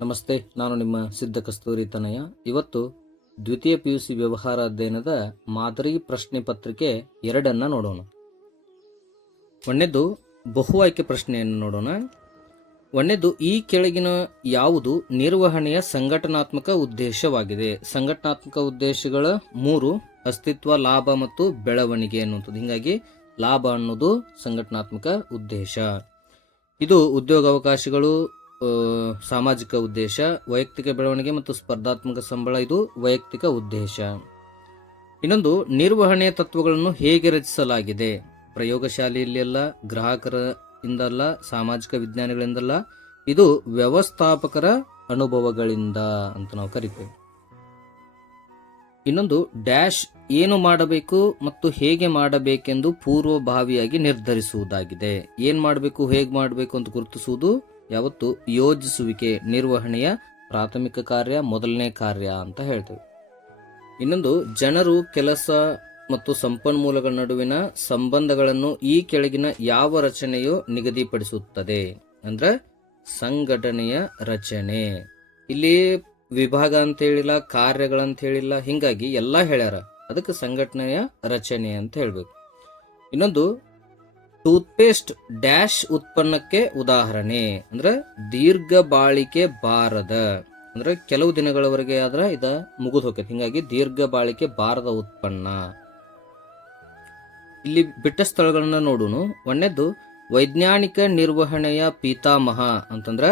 ನಮಸ್ತೆ, ನಾನು ನಿಮ್ಮ ಸಿದ್ಧ ಕಸ್ತೂರಿ ತನಯ. ಇವತ್ತು ದ್ವಿತೀಯ PUC ವ್ಯವಹಾರ ಅಧ್ಯಯನದ ಮಾದರಿ ಪ್ರಶ್ನೆ ಪತ್ರಿಕೆ 2 ನೋಡೋಣ. ಒಂದನೇದು ಬಹು ಆಯ್ಕೆ ಪ್ರಶ್ನೆಯನ್ನು ನೋಡೋಣ. ಒಂದನೇದು, ಈ ಕೆಳಗಿನ ಯಾವುದು ನಿರ್ವಹಣೆಯ ಸಂಘಟನಾತ್ಮಕ ಉದ್ದೇಶವಾಗಿದೆ? ಸಂಘಟನಾತ್ಮಕ ಉದ್ದೇಶಗಳ 3: ಅಸ್ತಿತ್ವ, ಲಾಭ ಮತ್ತು ಬೆಳವಣಿಗೆ ಅನ್ನುವಂಥದ್ದು. ಹೀಗಾಗಿ ಲಾಭ ಅನ್ನೋದು ಸಂಘಟನಾತ್ಮಕ ಉದ್ದೇಶ. ಇದು ಉದ್ಯೋಗಾವಕಾಶಗಳು, ಸಾಮಾಜಿಕ ಉದ್ದೇಶ. ವೈಯಕ್ತಿಕ ಬೆಳವಣಿಗೆ ಮತ್ತು ಸ್ಪರ್ಧಾತ್ಮಕ ಸಂಬಳ, ಇದು ವೈಯಕ್ತಿಕ ಉದ್ದೇಶ. ಇನ್ನೊಂದು, ನಿರ್ವಹಣೆಯ ತತ್ವಗಳನ್ನು ಹೇಗೆ ರಚಿಸಲಾಗಿದೆ? ಪ್ರಯೋಗಶಾಲೆಯಲ್ಲ, ಗ್ರಾಹಕರಿಂದಲ್ಲ, ಸಾಮಾಜಿಕ ವಿಜ್ಞಾನಿಗಳಿಂದಲ್ಲ, ಇದು ವ್ಯವಸ್ಥಾಪಕರ ಅನುಭವಗಳಿಂದ ಅಂತ ನಾವು ಕರಿತೇವೆ. ಇನ್ನೊಂದು, ಡ್ಯಾಶ್ ಏನು ಮಾಡಬೇಕು ಮತ್ತು ಹೇಗೆ ಮಾಡಬೇಕೆಂದು ಪೂರ್ವಭಾವಿಯಾಗಿ ನಿರ್ಧರಿಸುವುದಾಗಿದೆ. ಏನ್ ಮಾಡಬೇಕು, ಹೇಗೆ ಮಾಡಬೇಕು ಅಂತ ಗುರುತಿಸುವುದು ಯಾವತ್ತು ಯೋಜಿಸುವಿಕೆ, ನಿರ್ವಹಣೆಯ ಪ್ರಾಥಮಿಕ ಕಾರ್ಯ, ಮೊದಲನೇ ಕಾರ್ಯ ಅಂತ ಹೇಳ್ತೇವೆ. ಇನ್ನೊಂದು, ಜನರು, ಕೆಲಸ ಮತ್ತು ಸಂಪನ್ಮೂಲಗಳ ನಡುವಿನ ಸಂಬಂಧಗಳನ್ನು ಈ ಕೆಳಗಿನ ಯಾವ ರಚನೆಯು ನಿಗದಿಪಡಿಸುತ್ತದೆ? ಅಂದ್ರೆ ಸಂಘಟನೆಯ ರಚನೆ. ಇಲ್ಲಿ ವಿಭಾಗ ಅಂತ ಹೇಳಿಲ್ಲ, ಕಾರ್ಯಗಳಂತ ಹೇಳಿಲ್ಲ, ಹಿಂಗಾಗಿ ಎಲ್ಲ ಹೇಳ್ಯಾರ, ಅದಕ್ಕೆ ಸಂಘಟನೆಯ ರಚನೆ ಅಂತ ಹೇಳ್ಬೇಕು. ಇನ್ನೊಂದು, ಟೂತ್ಪೇಸ್ಟ್ ಡ್ಯಾಶ್ ಉತ್ಪನ್ನಕ್ಕೆ ಉದಾಹರಣೆ. ಅಂದ್ರೆ ದೀರ್ಘ ಬಾಳಿಕೆ ಬಾರದ, ಅಂದ್ರೆ ಕೆಲವು ದಿನಗಳವರೆಗೆ ಆದ್ರ ಇದ ಮುಗಿದು ಹೋಗ್ತೈತಿ, ಹಿಂಗಾಗಿ ದೀರ್ಘ ಬಾಳಿಕೆ ಬಾರದ ಉತ್ಪನ್ನ. ಇಲ್ಲಿ ಬಿಟ್ಟ ಸ್ಥಳಗಳನ್ನ ನೋಡುನು. ಒಂದನೇದು, ವೈಜ್ಞಾನಿಕ ನಿರ್ವಹಣೆಯ ಪಿತಾಮಹ ಅಂತಂದ್ರ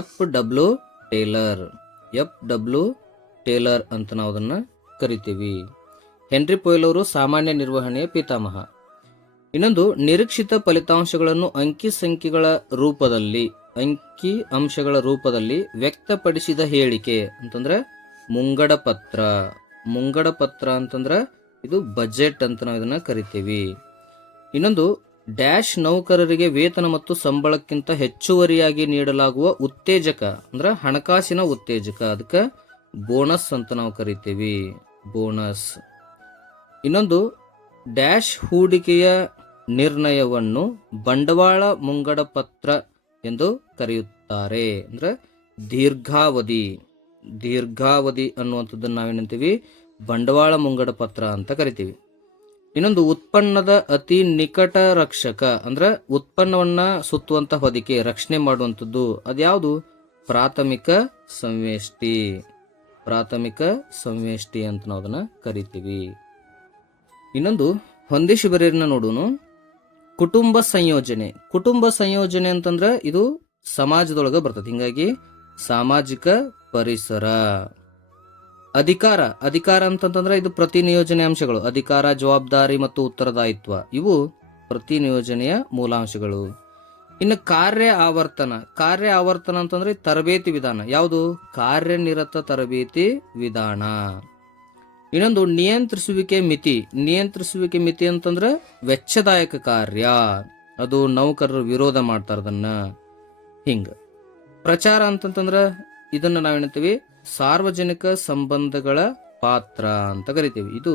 FW ಟೇಲರ್. FW ಟೇಲರ್ ಅಂತ ನಾವು ಅದನ್ನ ಕರಿತೀವಿ. ಹೆನ್ರಿ ಪೊಯ್ಲ್ ಅವರು ಸಾಮಾನ್ಯ ನಿರ್ವಹಣೆಯ ಪಿತಾಮಹ. ಇನ್ನೊಂದು, ನಿರೀಕ್ಷಿತ ಫಲಿತಾಂಶಗಳನ್ನು ಅಂಕಿ ಅಂಶಗಳ ರೂಪದಲ್ಲಿ ವ್ಯಕ್ತಪಡಿಸಿದ ಹೇಳಿಕೆ ಅಂತಂದ್ರೆ ಮುಂಗಡ ಪತ್ರ. ಮುಂಗಡ ಪತ್ರ ಅಂತಂದ್ರ ಇದು ಬಜೆಟ್ ಅಂತ ನಾವು ಇದನ್ನ ಕರಿತೀವಿ. ಇನ್ನೊಂದು, ಡ್ಯಾಶ್ ನೌಕರರಿಗೆ ವೇತನ ಮತ್ತು ಸಂಬಳಕ್ಕಿಂತ ಹೆಚ್ಚುವರಿಯಾಗಿ ನೀಡಲಾಗುವ ಉತ್ತೇಜಕ ಅಂದ್ರೆ ಹಣಕಾಸಿನ ಉತ್ತೇಜಕ, ಅದಕ್ಕೆ ಬೋನಸ್ ಅಂತ ನಾವು ಕರಿತೀವಿ, ಬೋನಸ್. ಇನ್ನೊಂದು, ಡ್ಯಾಶ್ ಹೂಡಿಕೆಯ ನಿರ್ಣಯವನ್ನು ಬಂಡವಾಳ ಮುಂಗಡ ಪತ್ರ ಎಂದು ಕರೆಯುತ್ತಾರೆ. ಅಂದ್ರೆ ದೀರ್ಘಾವಧಿ ಅನ್ನುವಂಥದ್ದನ್ನು ನಾವೇನಂತೀವಿ, ಬಂಡವಾಳ ಮುಂಗಡ ಪತ್ರ ಅಂತ ಕರಿತೀವಿ. ಇನ್ನೊಂದು, ಉತ್ಪನ್ನದ ಅತಿ ನಿಕಟ ರಕ್ಷಕ ಅಂದ್ರೆ ಉತ್ಪನ್ನವನ್ನ ಸುತ್ತುವಂತ ಹೊದಿಕೆ, ರಕ್ಷಣೆ ಮಾಡುವಂಥದ್ದು, ಅದ್ಯಾವುದು? ಪ್ರಾಥಮಿಕ ಸಂವೇಷ್ಟಿ ಅಂತ ನಾವು ಅದನ್ನ ಕರಿತೀವಿ. ಇನ್ನೊಂದು, ಹೊಂದಿಸಿ ಬರೆಯನ್ನ ನೋಡೋನು. ಕುಟುಂಬ ಸಂಯೋಜನೆ ಅಂತಂದ್ರೆ ಇದು ಸಮಾಜದೊಳಗ ಬರ್ತದೆ, ಹಿಂಗಾಗಿ ಸಾಮಾಜಿಕ ಪರಿಸರ. ಅಧಿಕಾರ ಅಂತಂದ್ರೆ ಇದು ಪ್ರತಿನಿಯೋಜನೆ ಅಂಶಗಳು. ಅಧಿಕಾರ, ಜವಾಬ್ದಾರಿ ಮತ್ತು ಉತ್ತರದಾಯಿತ್ವ, ಇವು ಪ್ರತಿನಿಯೋಜನೆಯ ಮೂಲಾಂಶಗಳು. ಇನ್ನು ಕಾರ್ಯ ಆವರ್ತನ ಅಂತಂದ್ರೆ ತರಬೇತಿ ವಿಧಾನ. ಯಾವುದು? ಕಾರ್ಯನಿರತ ತರಬೇತಿ ವಿಧಾನ. ಇನ್ನೊಂದು, ನಿಯಂತ್ರಿಸುವಿಕೆ ಮಿತಿ ಅಂತಂದ್ರೆ ವೆಚ್ಚದಾಯಕ ಕಾರ್ಯ, ಅದು ನೌಕರರು ವಿರೋಧ ಮಾಡ್ತಾರದನ್ನ. ಹಿಂಗ ಪ್ರಚಾರ ಅಂತಂದ್ರ ಇದನ್ನ ನಾವೇನಂತೀವಿ, ಸಾರ್ವಜನಿಕ ಸಂಬಂಧಗಳ ಪಾತ್ರ ಅಂತ ಕರಿತೀವಿ. ಇದು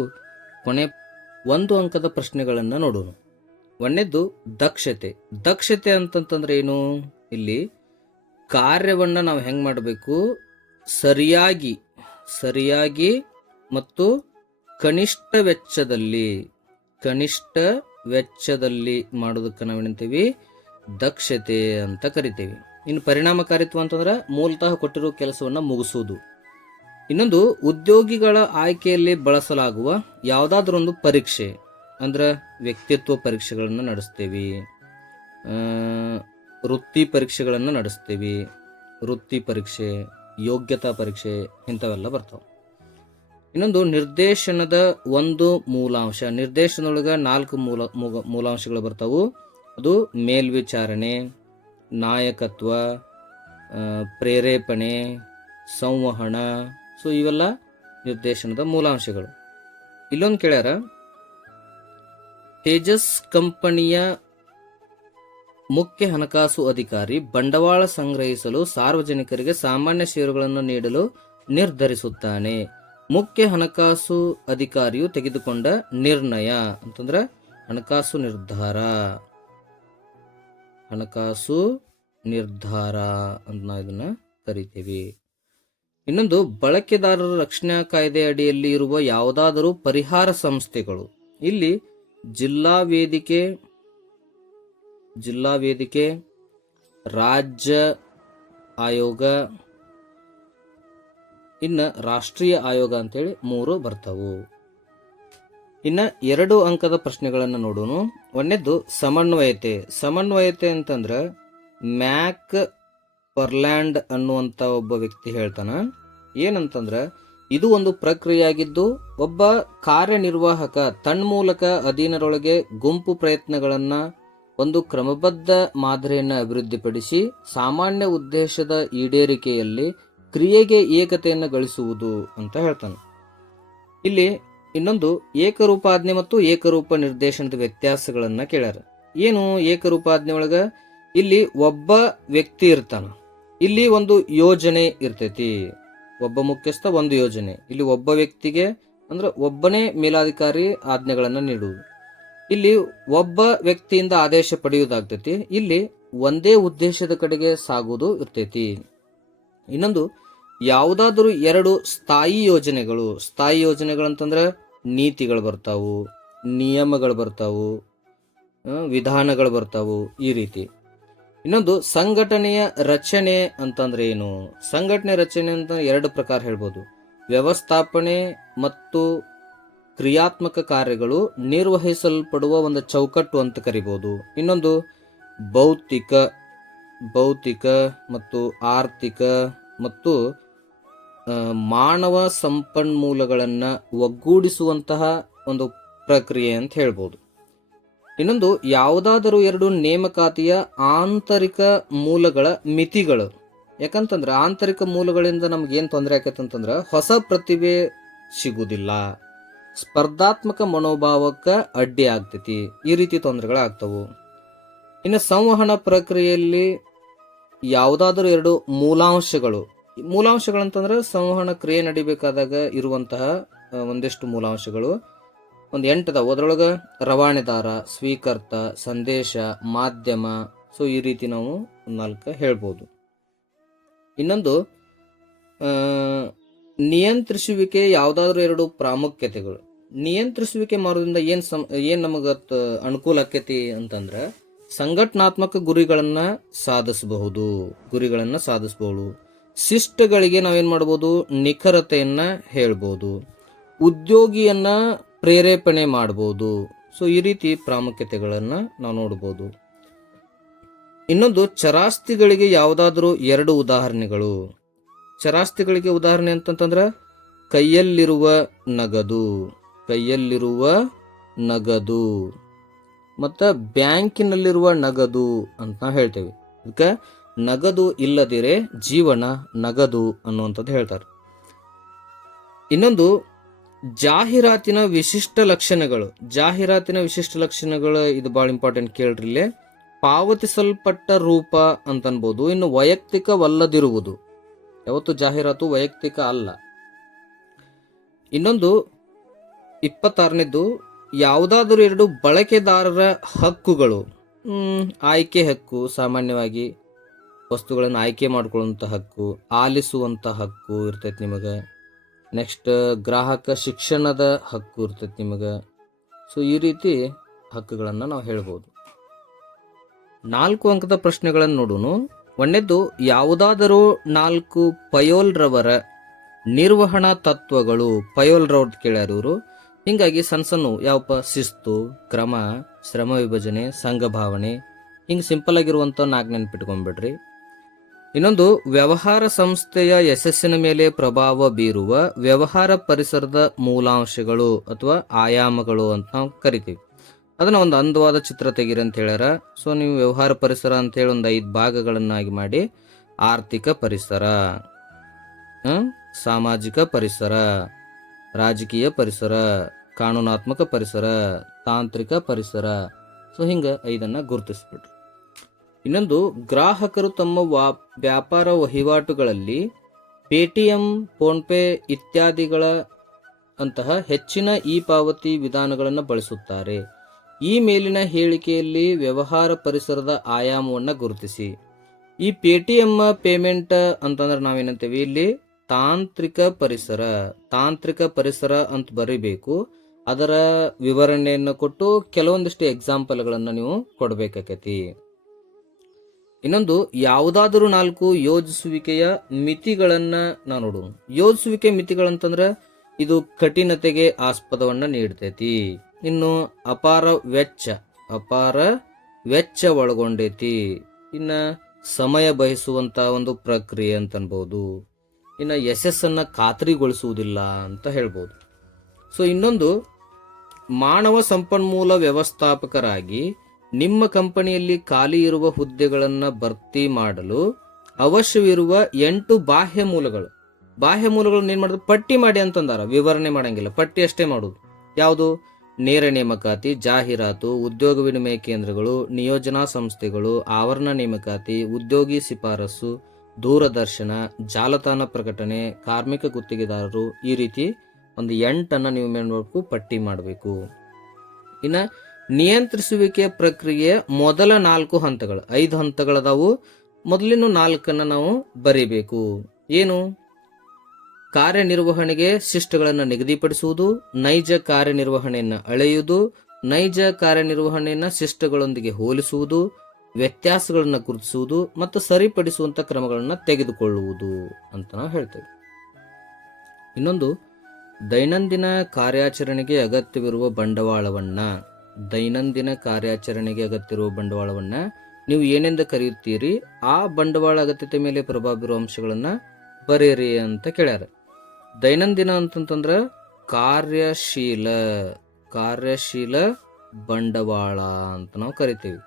ಕೊನೆ 1 ಅಂಕದ ಪ್ರಶ್ನೆಗಳನ್ನ ನೋಡೋಣ. ಒಂದನೇದು, ದಕ್ಷತೆ ಅಂತಂತಂದ್ರೆ ಏನು? ಇಲ್ಲಿ ಕಾರ್ಯವನ್ನ ನಾವು ಹೆಂಗ್ ಮಾಡಬೇಕು, ಸರಿಯಾಗಿ ಮತ್ತು ಕನಿಷ್ಠ ವೆಚ್ಚದಲ್ಲಿ ಮಾಡೋದಕ್ಕೆ ನಾವೇನಂತೀವಿ, ದಕ್ಷತೆ ಅಂತ ಕರಿತೀವಿ. ಇನ್ನು ಪರಿಣಾಮಕಾರಿತ್ವ ಅಂತಂದ್ರೆ ಮೂಲತಃ ಕೊಟ್ಟಿರೋ ಕೆಲಸವನ್ನ ಮುಗಿಸುವುದು. ಇನ್ನೊಂದು, ಉದ್ಯೋಗಿಗಳ ಆಯ್ಕೆಯಲ್ಲಿ ಬಳಸಲಾಗುವ ಯಾವುದಾದ್ರೊಂದು ಪರೀಕ್ಷೆ ಅಂದ್ರೆ ವ್ಯಕ್ತಿತ್ವ ಪರೀಕ್ಷೆಗಳನ್ನ ನಡೆಸ್ತೇವಿ, ವೃತ್ತಿ ಪರೀಕ್ಷೆಗಳನ್ನ ನಡೆಸ್ತೇವಿ, ವೃತ್ತಿ ಪರೀಕ್ಷೆ, ಯೋಗ್ಯತಾ ಪರೀಕ್ಷೆ, ಇಂಥವೆಲ್ಲ ಬರ್ತಾವ. ಇನ್ನೊಂದು, ನಿರ್ದೇಶನದ ಒಂದು ಮೂಲಾಂಶ. ನಿರ್ದೇಶನದೊಳಗ 4 ಮೂಲಾಂಶಗಳು ಬರ್ತಾವು. ಅದು ಮೇಲ್ವಿಚಾರಣೆ, ನಾಯಕತ್ವ, ಪ್ರೇರೇಪಣೆ, ಸಂವಹನ. ಸೊ ಇವೆಲ್ಲ ನಿರ್ದೇಶನದ ಮೂಲಾಂಶಗಳು. ಇಲ್ಲೊಂದು ಕೇಳ್ಯಾರ, ತೇಜಸ್ ಕಂಪನಿಯ ಮುಖ್ಯ ಹಣಕಾಸು ಅಧಿಕಾರಿ ಬಂಡವಾಳ ಸಂಗ್ರಹಿಸಲು ಸಾರ್ವಜನಿಕರಿಗೆ ಸಾಮಾನ್ಯ ಷೇರುಗಳನ್ನು ನೀಡಲು ನಿರ್ಧರಿಸುತ್ತಾನೆ. ಮುಖ್ಯ ಹಣಕಾಸು ಅಧಿಕಾರಿಯು ತೆಗೆದುಕೊಂಡ ನಿರ್ಣಯ ಅಂತಂದ್ರೆ ಹಣಕಾಸು ನಿರ್ಧಾರ ಅಂತ ನಾವು ಇದನ್ನ ಕರಿತೀವಿ. ಇನ್ನೊಂದು, ಬಳಕೆದಾರರ ರಕ್ಷಣಾ ಕಾಯ್ದೆ ಅಡಿಯಲ್ಲಿ ಇರುವ ಯಾವುದಾದರೂ ಪರಿಹಾರ ಸಂಸ್ಥೆಗಳು. ಇಲ್ಲಿ ಜಿಲ್ಲಾ ವೇದಿಕೆ, ರಾಜ್ಯ ಆಯೋಗ, ಇನ್ನು ರಾಷ್ಟ್ರೀಯ ಆಯೋಗ ಅಂತೇಳಿ 3 ಬರ್ತವು. ಇನ್ನು 2 ಅಂಕದ ಪ್ರಶ್ನೆಗಳನ್ನು ನೋಡೋಣ. ಒಂದನೇದ್ದು ಸಮನ್ವಯತೆ ಅಂತಂದ್ರೆ ಮ್ಯಾಕ್ ಪರ್ಲ್ಯಾಂಡ್ ಅನ್ನುವಂಥ ಒಬ್ಬ ವ್ಯಕ್ತಿ ಹೇಳ್ತಾನ. ಏನಂತಂದ್ರೆ ಇದು ಒಂದು ಪ್ರಕ್ರಿಯೆಯಾಗಿದ್ದು ಒಬ್ಬ ಕಾರ್ಯನಿರ್ವಾಹಕ ತನ್ಮೂಲಕ ಅಧೀನರೊಳಗೆ ಗುಂಪು ಪ್ರಯತ್ನಗಳನ್ನು ಒಂದು ಕ್ರಮಬದ್ಧ ಮಾದರಿಯನ್ನು ಅಭಿವೃದ್ಧಿಪಡಿಸಿ ಸಾಮಾನ್ಯ ಉದ್ದೇಶದ ಈಡೇರಿಕೆಯಲ್ಲಿ ಕ್ರಿಯೆಗೆ ಏಕತೆಯನ್ನು ಗಳಿಸುವುದು ಅಂತ ಹೇಳ್ತಾನೆ. ಇಲ್ಲಿ ಇನ್ನೊಂದು, ಏಕರೂಪಾಜ್ಞೆ ಮತ್ತು ಏಕರೂಪ ನಿರ್ದೇಶನದ ವ್ಯತ್ಯಾಸಗಳನ್ನ ಕೇಳ್ಯಾರ. ಏನು ಏಕರೂಪಾಜ್ಞೆ ಒಳಗ ಇಲ್ಲಿ ಒಬ್ಬ ವ್ಯಕ್ತಿ ಇರ್ತಾನ, ಇಲ್ಲಿ ಒಂದು ಯೋಜನೆ ಇರ್ತೈತಿ, ಒಬ್ಬ ಮುಖ್ಯಸ್ಥ ಒಂದು ಯೋಜನೆ. ಇಲ್ಲಿ ಒಬ್ಬ ವ್ಯಕ್ತಿಗೆ ಅಂದ್ರೆ ಒಬ್ಬನೇ ಮೇಲಾಧಿಕಾರಿ ಆಜ್ಞೆಗಳನ್ನ ನೀಡುವುದು. ಇಲ್ಲಿ ಒಬ್ಬ ವ್ಯಕ್ತಿಯಿಂದ ಆದೇಶ ಪಡೆಯುವುದಾಗ್ತೈತಿ. ಇಲ್ಲಿ ಒಂದೇ ಉದ್ದೇಶದ ಕಡೆಗೆ ಸಾಗುವುದು ಇರ್ತೈತಿ. ಇನ್ನೊಂದು, ಯಾವುದಾದರೂ 2 ಸ್ಥಾಯಿ ಯೋಜನೆಗಳಂತಂದ್ರೆ ನೀತಿಗಳು ಬರ್ತಾವು, ನಿಯಮಗಳು ಬರ್ತಾವು, ವಿಧಾನಗಳು ಬರ್ತಾವು, ಈ ರೀತಿ. ಇನ್ನೊಂದು, ಸಂಘಟನೆಯ ರಚನೆ ಅಂತಂದ್ರೆ ಏನು? ಸಂಘಟನೆ ರಚನೆ ಅಂತ 2 ಪ್ರಕಾರ ಹೇಳ್ಬೋದು. ವ್ಯವಸ್ಥಾಪನೆ ಮತ್ತು ಕ್ರಿಯಾತ್ಮಕ ಕಾರ್ಯಗಳು ನಿರ್ವಹಿಸಲ್ಪಡುವ ಒಂದು ಚೌಕಟ್ಟು ಅಂತ ಕರಿಬಹುದು. ಇನ್ನೊಂದು, ಭೌತಿಕ ಮತ್ತು ಆರ್ಥಿಕ ಮತ್ತು ಮಾನವ ಸಂಪನ್ಮೂಲಗಳನ್ನು ಒಗ್ಗೂಡಿಸುವಂತಹ ಒಂದು ಪ್ರಕ್ರಿಯೆ ಅಂತ ಹೇಳ್ಬೋದು. ಇನ್ನೊಂದು, ಯಾವುದಾದರೂ 2 ನೇಮಕಾತಿಯ ಆಂತರಿಕ ಮೂಲಗಳ ಮಿತಿಗಳು. ಯಾಕಂತಂದ್ರೆ ಆಂತರಿಕ ಮೂಲಗಳಿಂದ ನಮ್ಗೇನು ತೊಂದರೆ ಆಕೈತಂತಂದ್ರೆ ಹೊಸ ಪ್ರತಿಭೆ ಸಿಗುವುದಿಲ್ಲ, ಸ್ಪರ್ಧಾತ್ಮಕ ಮನೋಭಾವಕ್ಕೆ ಅಡ್ಡಿ ಆಗ್ತೈತಿ, ಈ ರೀತಿ ತೊಂದರೆಗಳಾಗ್ತವು. ಇನ್ನು ಸಂವಹನ ಪ್ರಕ್ರಿಯೆಯಲ್ಲಿ ಯಾವುದಾದ್ರೂ 2 ಮೂಲಾಂಶಗಳಂತಂದ್ರೆ ಸಂವಹನ ಕ್ರಿಯೆ ನಡಿಬೇಕಾದಾಗ ಇರುವಂತಹ ಒಂದಿಷ್ಟು ಮೂಲಾಂಶಗಳು ಒಂದು 8 ಅದಾವ. ಅದರೊಳಗೆ ರವಾನೆದಾರ, ಸ್ವೀಕರ್ತ, ಸಂದೇಶ, ಮಾಧ್ಯಮ, ಸೊ ಈ ರೀತಿ ನಾವು 4 ಹೇಳ್ಬೋದು. ಇನ್ನೊಂದು, ನಿಯಂತ್ರಿಸುವಿಕೆ ಯಾವುದಾದ್ರೂ 2 ಪ್ರಾಮುಖ್ಯತೆಗಳು. ನಿಯಂತ್ರಿಸುವಿಕೆ ಮಾಡೋದ್ರಿಂದ ಏನ್ ನಮಗ ಅನುಕೂಲ ಆಕೈತಿ ಅಂತಂದ್ರೆ ಸಂಘಟನಾತ್ಮಕ ಗುರಿಗಳನ್ನ ಸಾಧಿಸಬಹುದು. ಶಿಷ್ಟಗಳಿಗೆ ನಾವೇನ್ ಮಾಡಬಹುದು, ನಿಖರತೆಯನ್ನ ಹೇಳ್ಬೋದು, ಉದ್ಯೋಗಿಯನ್ನ ಪ್ರೇರೇಪಣೆ ಮಾಡಬಹುದು. ಸೊ ಈ ರೀತಿ ಪ್ರಾಮುಖ್ಯತೆಗಳನ್ನ ನಾವು ನೋಡಬಹುದು. ಇನ್ನೊಂದು, ಚರಾಸ್ತಿಗಳಿಗೆ ಯಾವುದಾದ್ರೂ 2 ಉದಾಹರಣೆಗಳು. ಚರಾಸ್ತಿಗಳಿಗೆ ಉದಾಹರಣೆ ಅಂತಂತಂದ್ರ ಕೈಯಲ್ಲಿರುವ ನಗದು ಮತ್ತ ಬ್ಯಾಂಕಿನಲ್ಲಿರುವ ನಗದು ಅಂತ ಹೇಳ್ತೇವೆ. ಅದಕ್ಕೆ ನಗದು ಇಲ್ಲದಿರೆ ಜೀವನ ನಗದು ಅನ್ನುವಂಥದ್ದು ಹೇಳ್ತಾರೆ. ಇನ್ನೊಂದು, ಜಾಹೀರಾತಿನ ವಿಶಿಷ್ಟ ಲಕ್ಷಣಗಳು. ಇದು ಬಹಳ ಇಂಪಾರ್ಟೆಂಟ್, ಕೇಳ್ರಿ. ಇಲ್ಲೇ ಪಾವತಿಸಲ್ಪಟ್ಟ ರೂಪ ಅಂತ ಅನ್ಬೋದು. ಇನ್ನು ವೈಯಕ್ತಿಕವಲ್ಲದಿರುವುದು, ಯಾವತ್ತು ಜಾಹೀರಾತು ವೈಯಕ್ತಿಕ ಅಲ್ಲ. ಇನ್ನೊಂದು 26ನೇದು, ಯಾವುದಾದರೂ 2 ಬಳಕೆದಾರರ ಹಕ್ಕುಗಳು. ಆಯ್ಕೆ ಹಕ್ಕು, ಸಾಮಾನ್ಯವಾಗಿ ವಸ್ತುಗಳನ್ನು ಆಯ್ಕೆ ಮಾಡ್ಕೊಳ್ಳುವಂಥ ಹಕ್ಕು, ಆಲಿಸುವಂಥ ಹಕ್ಕು ಇರ್ತೈತಿ ನಿಮಗೆ. ನೆಕ್ಸ್ಟ್, ಗ್ರಾಹಕ ಶಿಕ್ಷಣದ ಹಕ್ಕು ಇರ್ತೈತಿ ನಿಮಗೆ. ಸೊ ಈ ರೀತಿ ಹಕ್ಕುಗಳನ್ನು ನಾವು ಹೇಳ್ಬೋದು. 4 ಅಂಕದ ಪ್ರಶ್ನೆಗಳನ್ನು ನೋಡೋಣ. ಒಂದನೇದ್ದು, ಯಾವುದಾದರೂ 4 ಪಯೋಲ್ರವರ ನಿರ್ವಹಣಾ ತತ್ವಗಳು. ಪಯೋಲ್ರವ್ರದ್ದು ಕೇಳ್ಯಾರ ಇವರು. ಹಿಂಗಾಗಿ ಸಣ್ಣ ಯಾವಪ್ಪ, ಶಿಸ್ತು, ಕ್ರಮ, ಶ್ರಮ ವಿಭಜನೆ, ಸಂಘಭಾವನೆ, ಹಿಂಗೆ ಸಿಂಪಲ್ ಆಗಿರುವಂಥ 4 ನೆನ್ಪಿಟ್ಕೊಂಡ್ಬಿಡ್ರಿ. ಇನ್ನೊಂದು, ವ್ಯವಹಾರ ಸಂಸ್ಥೆಯ ಯಶಸ್ಸಿನ ಮೇಲೆ ಪ್ರಭಾವ ಬೀರುವ ವ್ಯವಹಾರ ಪರಿಸರದ ಮೂಲಾಂಶಗಳು ಅಥವಾ ಆಯಾಮಗಳು ಅಂತ ನಾವು ಕರಿತೀವಿ. ಅದನ್ನ ಒಂದು ಅಂದವಾದ ಚಿತ್ರ ತೆಗೀರಿ ಅಂತ ಹೇಳ್ಯಾರ. ಸೊ ನೀವು ವ್ಯವಹಾರ ಪರಿಸರ ಅಂತ ಹೇಳಿ ಒಂದು 5 ಭಾಗಗಳನ್ನಾಗಿ ಮಾಡಿ, ಆರ್ಥಿಕ ಪರಿಸರ, ಸಾಮಾಜಿಕ ಪರಿಸರ, ರಾಜಕೀಯ ಪರಿಸರ, ಕಾನೂನಾತ್ಮಕ ಪರಿಸರ, ತಾಂತ್ರಿಕ ಪರಿಸರ, ಸೊ ಹಿಂಗ 5 ಗುರುತಿಸ್ಬಿಟ್ರು. ಇನ್ನೊಂದು, ಗ್ರಾಹಕರು ತಮ್ಮ ವ್ಯಾಪಾರ ವಹಿವಾಟುಗಳಲ್ಲಿ ಪೇಟಿಎಂ, ಫೋನ್ಪೇ ಇತ್ಯಾದಿಗಳ ಅಂತಹ ಹೆಚ್ಚಿನ ಇ ಪಾವತಿ ವಿಧಾನಗಳನ್ನು ಬಳಸುತ್ತಾರೆ. ಈ ಮೇಲಿನ ಹೇಳಿಕೆಯಲ್ಲಿ ವ್ಯವಹಾರ ಪರಿಸರದ ಆಯಾಮವನ್ನು ಗುರುತಿಸಿ. ಈ ಪೇಟಿಎಂ ಪೇಮೆಂಟ್ ಅಂತಂದ್ರೆ ನಾವೇನಂತೀವಿ ಇಲ್ಲಿ ತಾಂತ್ರಿಕ ಪರಿಸರ ಅಂತ ಬರೀಬೇಕು. ಅದರ ವಿವರಣೆಯನ್ನು ಕೊಟ್ಟು ಕೆಲವೊಂದಿಷ್ಟು ಎಕ್ಸಾಂಪಲ್ಗಳನ್ನು ನೀವು ಕೊಡಬೇಕಾಕತಿ. ಇನ್ನೊಂದು, ಯಾವುದಾದರೂ 4 ಯೋಜಿಸುವಿಕೆಯ ಮಿತಿಗಳನ್ನ ನಾವು ನೋಡೋಣ. ಯೋಜಿಸುವಿಕೆ ಮಿತಿಗಳಂತಂದ್ರೆ ಇದು ಕಠಿಣತೆಗೆ ಆಸ್ಪದವನ್ನ ನೀಡ್ತೈತಿ. ಇನ್ನು ಅಪಾರ ವೆಚ್ಚ ಒಳಗೊಂಡೈತಿ. ಇನ್ನ ಸಮಯ ಬಯಸುವಂತ ಒಂದು ಪ್ರಕ್ರಿಯೆ ಅಂತ ಅನ್ಬಹುದು. ಇನ್ನ ಯಶಸ್ಸನ್ನ ಖಾತ್ರಿಗೊಳಿಸುವುದಿಲ್ಲ ಅಂತ ಹೇಳ್ಬೋದು. ಸೊ ಇನ್ನೊಂದು, ಮಾನವ ಸಂಪನ್ಮೂಲ ವ್ಯವಸ್ಥಾಪಕರಾಗಿ ನಿಮ್ಮ ಕಂಪನಿಯಲ್ಲಿ ಖಾಲಿ ಇರುವ ಹುದ್ದೆಗಳನ್ನು ಭರ್ತಿ ಮಾಡಲು ಅವಶ್ಯವಿರುವ 8 ಬಾಹ್ಯ ಮೂಲಗಳನ್ನ ಏನ್ ಮಾಡೋದು, ಪಟ್ಟಿ ಮಾಡಿ ಅಂತಂದಾರ. ವಿವರಣೆ ಮಾಡಂಗಿಲ್ಲ, ಪಟ್ಟಿ ಅಷ್ಟೇ ಮಾಡೋದು. ಯಾವುದು? ನೇರ ನೇಮಕಾತಿ, ಜಾಹೀರಾತು, ಉದ್ಯೋಗ ವಿನಿಮಯ ಕೇಂದ್ರಗಳು, ನಿಯೋಜನಾ ಸಂಸ್ಥೆಗಳು, ಆವರಣ ನೇಮಕಾತಿ, ಉದ್ಯೋಗಿ ಶಿಫಾರಸು, ದೂರದರ್ಶನ, ಜಾಲತಾಣ ಪ್ರಕಟಣೆ, ಕಾರ್ಮಿಕ ಗುತ್ತಿಗೆದಾರರು, ಈ ರೀತಿ ಒಂದು 8 ನೀವು ಮಾಡಬೇಕು, ಪಟ್ಟಿ ಮಾಡಬೇಕು. ಇನ್ನ ನಿಯಂತ್ರಿಸುವಿಕೆ ಪ್ರಕ್ರಿಯೆ ಮೊದಲ 4 ಹಂತಗಳು, 5 ಹಂತಗಳದಾವು. ಮೊದಲಿನ 4 ನಾವು ಬರೀಬೇಕು. ಏನು? ಕಾರ್ಯನಿರ್ವಹಣೆಗೆ ಶಿಷ್ಟಗಳನ್ನು ನಿಗದಿಪಡಿಸುವುದು, ನೈಜ ಕಾರ್ಯನಿರ್ವಹಣೆಯನ್ನು ಅಳೆಯುವುದು, ನೈಜ ಕಾರ್ಯನಿರ್ವಹಣೆಯನ್ನು ಶಿಷ್ಟಗಳೊಂದಿಗೆ ಹೋಲಿಸುವುದು, ವ್ಯತ್ಯಾಸಗಳನ್ನು ಗುರುತಿಸುವುದು ಮತ್ತು ಸರಿಪಡಿಸುವಂತ ಕ್ರಮಗಳನ್ನು ತೆಗೆದುಕೊಳ್ಳುವುದು ಅಂತ ನಾವು ಹೇಳ್ತೇವೆ. ಇನ್ನೊಂದು, ದೈನಂದಿನ ಕಾರ್ಯಾಚರಣೆಗೆ ಅಗತ್ಯವಿರುವ ಬಂಡವಾಳವನ್ನ ನೀವು ಏನೆಂದು ಕರೆಯುತ್ತೀರಿ, ಆ ಬಂಡವಾಳ ಅಗತ್ಯತೆ ಮೇಲೆ ಪ್ರಭಾವ ಬೀರುವ ಅಂಶಗಳನ್ನ ಬರೆಯಿರಿ ಅಂತ ಕೇಳ್ಯಾರ. ದೈನಂದಿನ ಅಂತಂತಂದ್ರ ಕಾರ್ಯಶೀಲ ಬಂಡವಾಳ ಅಂತ ನಾವು ಕರಿತೀವಿ.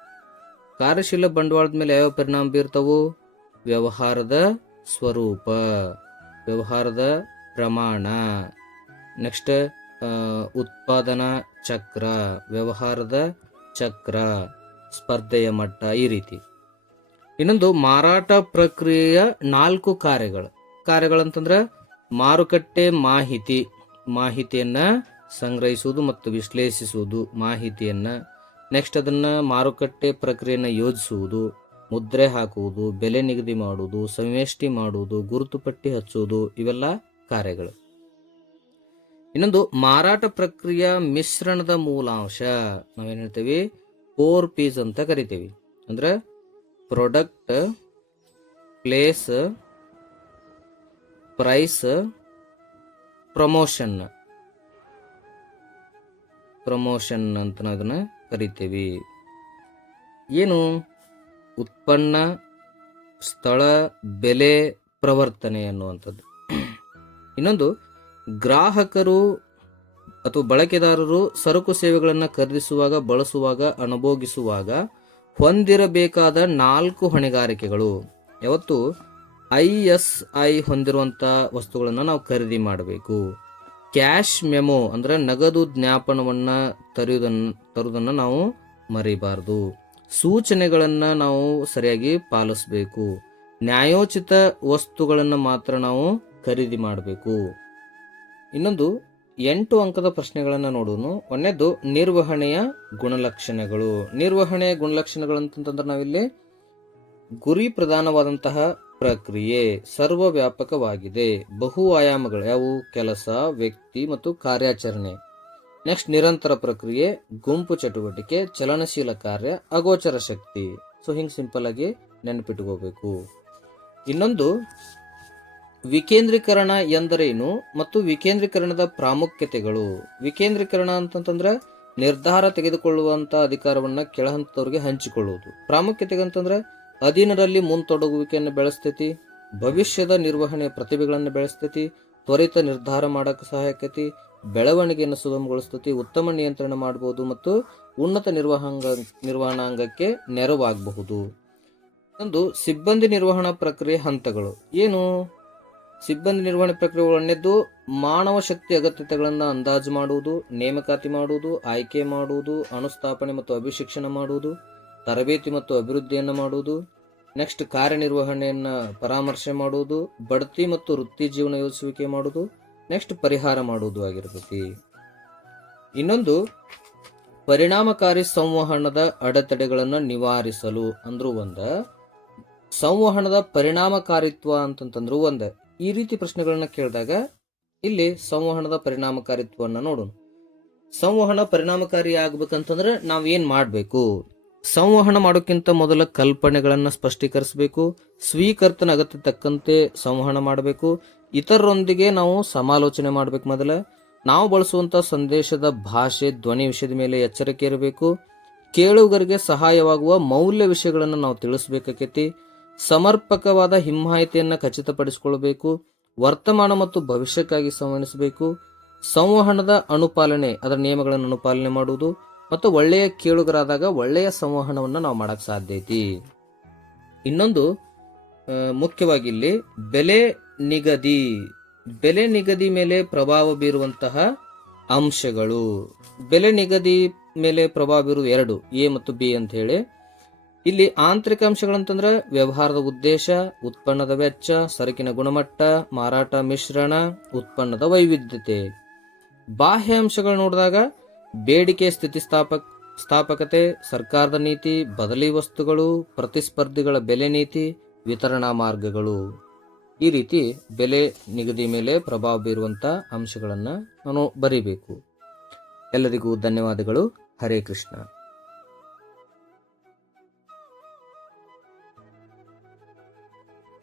ಕಾರ್ಯಶೀಲ ಬಂಡವಾಳದ ಮೇಲೆ ಯಾವ ಪರಿಣಾಮ ಬೀರ್ತಾವು? ವ್ಯವಹಾರದ ಸ್ವರೂಪ, ವ್ಯವಹಾರದ ಪ್ರಮಾಣ, ನೆಕ್ಸ್ಟ್ ಉತ್ಪಾದನಾ ಚಕ್ರ, ವ್ಯವಹಾರದ ಚಕ್ರ, ಸ್ಪರ್ಧೆಯ ಮಟ್ಟ, ಈ ರೀತಿ. ಇನ್ನೊಂದು, ಮಾರಾಟ ಪ್ರಕ್ರಿಯೆಯ 4 ಕಾರ್ಯಗಳಂತಂದ್ರ ಮಾರುಕಟ್ಟೆ ಮಾಹಿತಿಯನ್ನ ಸಂಗ್ರಹಿಸುವುದು ಮತ್ತು ವಿಶ್ಲೇಷಿಸುವುದು ಮಾಹಿತಿಯನ್ನ. ನೆಕ್ಸ್ಟ್ ಅದನ್ನ ಮಾರುಕಟ್ಟೆ ಪ್ರಕ್ರಿಯೆಯನ್ನು ಯೋಜಿಸುವುದು, ಮುದ್ರೆ ಹಾಕುವುದು, ಬೆಲೆ ನಿಗದಿ ಮಾಡುವುದು, ಸಂವೇಷ್ಟಿ ಮಾಡುವುದು, ಗುರುತುಪಟ್ಟಿ ಹಚ್ಚುವುದು, ಇವೆಲ್ಲ ಕಾರ್ಯಗಳು. ಇನ್ನೊಂದು, ಮಾರಾಟ ಪ್ರಕ್ರಿಯೆಯ ಮಿಶ್ರಣದ ಮೂಲಾಂಶ ನಾವೇನ್ ಹೇಳ್ತೇವೆ, 4 P's ಅಂತ ಕರಿತೇವೆ. ಅಂದ್ರೆ ಪ್ರಾಡಕ್ಟ್, ಪ್ಲೇಸ್, ಪ್ರೈಸ್, ಪ್ರಮೋಷನ್ ಅಂತ ನಾವು ಅದನ್ನ ಕರಿತೇವೆ. ಏನು? ಉತ್ಪನ್ನ, ಸ್ಥಳ, ಬೆಲೆ, ಪ್ರವರ್ತನೆ ಅನ್ನುವಂಥದ್ದು. ಇನ್ನೊಂದು, ಗ್ರಾಹಕರು ಅಥವಾ ಬಳಕೆದಾರರು ಸರಕು ಸೇವೆಗಳನ್ನು ಖರೀದಿಸುವಾಗ, ಬಳಸುವಾಗ, ಅನುಭೋಗಿಸುವಾಗ ಹೊಂದಿರಬೇಕಾದ 4 ಹೊಣೆಗಾರಿಕೆಗಳು. ಯಾವತ್ತು ISI ಹೊಂದಿರುವಂತ ವಸ್ತುಗಳನ್ನ ನಾವು ಖರೀದಿ ಮಾಡಬೇಕು. ಕ್ಯಾಶ್ ಮೆಮೊ ಅಂದ್ರೆ ನಗದು ಜ್ಞಾಪನವನ್ನ ತರುವುದನ್ನ ನಾವು ಮರಿಬಾರದು. ಸೂಚನೆಗಳನ್ನ ನಾವು ಸರಿಯಾಗಿ ಪಾಲಿಸಬೇಕು. ನ್ಯಾಯೋಚಿತ ವಸ್ತುಗಳನ್ನ ಮಾತ್ರ ನಾವು ಖರೀದಿ ಮಾಡಬೇಕು. ಇನ್ನೊಂದು, 8 ಅಂಕದ ಪ್ರಶ್ನೆಗಳನ್ನ ನೋಡೋಣ. ಒಂದನೇದು, ನಿರ್ವಹಣೆಯ ಗುಣಲಕ್ಷಣಗಳು ಅಂತಂದ್ರೆ ನಾವಿಲ್ಲಿ ಗುರಿ ಪ್ರಧಾನವಾದಂತಹ ಪ್ರಕ್ರಿಯೆ, ಸರ್ವವ್ಯಾಪಕವಾಗಿದೆ, ಬಹು ಆಯಾಮಗಳು, ಯಾವುವು? ಕೆಲಸ, ವ್ಯಕ್ತಿ ಮತ್ತು ಕಾರ್ಯಾಚರಣೆ. ನೆಕ್ಸ್ಟ್, ನಿರಂತರ ಪ್ರಕ್ರಿಯೆ, ಗುಂಪು ಚಟುವಟಿಕೆ, ಚಲನಶೀಲ ಕಾರ್ಯ, ಅಗೋಚರ ಶಕ್ತಿ. ಸೊ ಹಿಂಗ್ ಸಿಂಪಲ್ ಆಗಿ ನೆನಪಿಟ್ಕೋಬೇಕು. ಇನ್ನೊಂದು, ವಿಕೇಂದ್ರೀಕರಣ ಎಂದರೇನು ಮತ್ತು ವಿಕೇಂದ್ರೀಕರಣದ ಪ್ರಾಮುಖ್ಯತೆಗಳು. ವಿಕೇಂದ್ರೀಕರಣ ಅಂತಂದ್ರೆ ನಿರ್ಧಾರ ತೆಗೆದುಕೊಳ್ಳುವಂತ ಅಧಿಕಾರವನ್ನ ಕೆಳಹಂತದವರಿಗೆ ಹಂಚಿಕೊಳ್ಳುವುದು. ಪ್ರಾಮುಖ್ಯತೆಗಂತಂದ್ರೆ ಅಧೀನರಲ್ಲಿ ಮುಂತೊಡಗುವಿಕೆಯನ್ನು ಬೆಳೆಸ್ತೈತಿ, ಭವಿಷ್ಯದ ನಿರ್ವಹಣೆಯ ಪ್ರತಿಭೆಗಳನ್ನು ಬೆಳೆಸ್ತೈತಿ, ತ್ವರಿತ ನಿರ್ಧಾರ ಮಾಡಕ್ಕೆ ಸಹಾಯಕತಿ, ಬೆಳವಣಿಗೆಯನ್ನು ಸುಗಮಗೊಳಿಸ್ತೈತಿ, ಉತ್ತಮ ನಿಯಂತ್ರಣ ಮಾಡಬಹುದು ಮತ್ತು ಉನ್ನತ ನಿರ್ವಹಣಾಂಗಕ್ಕೆ ನೆರವಾಗಬಹುದು. ಒಂದು, ಸಿಬ್ಬಂದಿ ನಿರ್ವಹಣಾ ಪ್ರಕ್ರಿಯೆ ಹಂತಗಳು. ಏನು? ಸಿಬ್ಬಂದಿ ನಿರ್ವಹಣೆ ಪ್ರಕ್ರಿಯೆ ಒಂದನೇದ್ದು, ಮಾನವ ಶಕ್ತಿ ಅಗತ್ಯತೆಗಳನ್ನು ಅಂದಾಜು ಮಾಡುವುದು, ನೇಮಕಾತಿ ಮಾಡುವುದು, ಆಯ್ಕೆ ಮಾಡುವುದು, ಅನುಸ್ಥಾಪನೆ ಮತ್ತು ಅಭಿಶಿಕ್ಷಣ ಮಾಡುವುದು, ತರಬೇತಿ ಮತ್ತು ಅಭಿವೃದ್ಧಿಯನ್ನು ಮಾಡುವುದು. ನೆಕ್ಸ್ಟ್, ಕಾರ್ಯನಿರ್ವಹಣೆಯನ್ನ ಪರಾಮರ್ಶೆ ಮಾಡುವುದು, ಬಡ್ತಿ ಮತ್ತು ವೃತ್ತಿ ಜೀವನ ಯೋಜಿಸುವಿಕೆ ಮಾಡುವುದು. ನೆಕ್ಸ್ಟ್, ಪರಿಹಾರ ಮಾಡುವುದು ಆಗಿರ್ತೈತಿ. ಇನ್ನೊಂದು, ಪರಿಣಾಮಕಾರಿ ಸಂವಹನದ ಅಡೆತಡೆಗಳನ್ನು ನಿವಾರಿಸಲು ಅಂದ್ರೂ ಸಂವಹನದ ಪರಿಣಾಮಕಾರಿತ್ವ ಅಂತಂತಂದ್ರು ಒಂದೇ. ಈ ರೀತಿ ಪ್ರಶ್ನೆಗಳನ್ನ ಕೇಳಿದಾಗ ಇಲ್ಲಿ ಸಂವಹನದ ಪರಿಣಾಮಕಾರಿತ್ವವನ್ನು ನೋಡೋಣ. ಸಂವಹನ ಪರಿಣಾಮಕಾರಿ ಆಗ್ಬೇಕಂತಂದ್ರೆ ನಾವ್ ಏನ್ ಮಾಡ್ಬೇಕು? ಸಂವಹನ ಮಾಡೋಕ್ಕಿಂತ ಮೊದಲ ಕಲ್ಪನೆಗಳನ್ನ ಸ್ಪಷ್ಟೀಕರಿಸಬೇಕು. ಸ್ವೀಕರ್ತನ ಅಗತ್ಯ ತಕ್ಕಂತೆ ಸಂವಹನ ಮಾಡಬೇಕು. ಇತರರೊಂದಿಗೆ ನಾವು ಸಮಾಲೋಚನೆ ಮಾಡ್ಬೇಕು. ಮೊದಲ ನಾವು ಬಳಸುವಂತ ಸಂದೇಶದ ಭಾಷೆ, ಧ್ವನಿ ವಿಷಯದ ಮೇಲೆ ಎಚ್ಚರಿಕೆ ಇರಬೇಕು. ಕೇಳುಗರಿಗೆ ಸಹಾಯವಾಗುವ ಮೌಲ್ಯ ವಿಷಯಗಳನ್ನು ನಾವು ತಿಳಿಸ್ಬೇಕಾಕೈತಿ. ಸಮರ್ಪಕವಾದ ಹಿಮ್ಮಾಹಿತಿಯನ್ನ ಖಚಿತಪಡಿಸಿಕೊಳ್ಳಬೇಕು. ವರ್ತಮಾನ ಮತ್ತು ಭವಿಷ್ಯಕ್ಕಾಗಿ ಸಂವಹಿಸಬೇಕು. ಸಂವಹನದ ಅನುಪಾಲನೆ, ಅದರ ನಿಯಮಗಳನ್ನು ಅನುಪಾಲನೆ ಮಾಡುವುದು ಮತ್ತು ಒಳ್ಳೆಯ ಕೇಳುಗರಾದಾಗ ಒಳ್ಳೆಯ ಸಂವಹನವನ್ನು ನಾವು ಮಾಡಕ್ ಸಾಧ್ಯ ಐತಿ. ಇನ್ನೊಂದು ಮುಖ್ಯವಾಗಿ ಇಲ್ಲಿ ಬೆಲೆ ನಿಗದಿ ಮೇಲೆ ಪ್ರಭಾವ ಬೀರುವಂತಹ ಅಂಶಗಳು. ಬೆಲೆ ನಿಗದಿ ಮೇಲೆ ಪ್ರಭಾವ ಬೀರುವ ಎರಡು, ಎ ಮತ್ತು ಬಿ ಅಂತ ಹೇಳಿ. ಇಲ್ಲಿ ಆಂತರಿಕ ಅಂಶಗಳಂತಂದ್ರೆ ವ್ಯವಹಾರದ ಉದ್ದೇಶ, ಉತ್ಪನ್ನದ ವೆಚ್ಚ, ಸರಕಿನ ಗುಣಮಟ್ಟ, ಮಾರಾಟ ಮಿಶ್ರಣ, ಉತ್ಪನ್ನದ ವೈವಿಧ್ಯತೆ. ಬಾಹ್ಯ ಅಂಶಗಳು ನೋಡಿದಾಗ ಬೇಡಿಕೆ ಸ್ಥಾಪಕತೆ, ಸರ್ಕಾರದ ನೀತಿ, ಬದಲಿ ವಸ್ತುಗಳು, ಪ್ರತಿಸ್ಪರ್ಧಿಗಳ ಬೆಲೆ ನೀತಿ, ವಿತರಣಾ ಮಾರ್ಗಗಳು. ಈ ರೀತಿ ಬೆಲೆ ನಿಗದಿ ಮೇಲೆ ಪ್ರಭಾವ ಬೀರುವಂತ ಅಂಶಗಳನ್ನ ನಾನು ಬರೀಬೇಕು. ಎಲ್ಲರಿಗೂ ಧನ್ಯವಾದಗಳು. ಹರೇ ಕೃಷ್ಣ.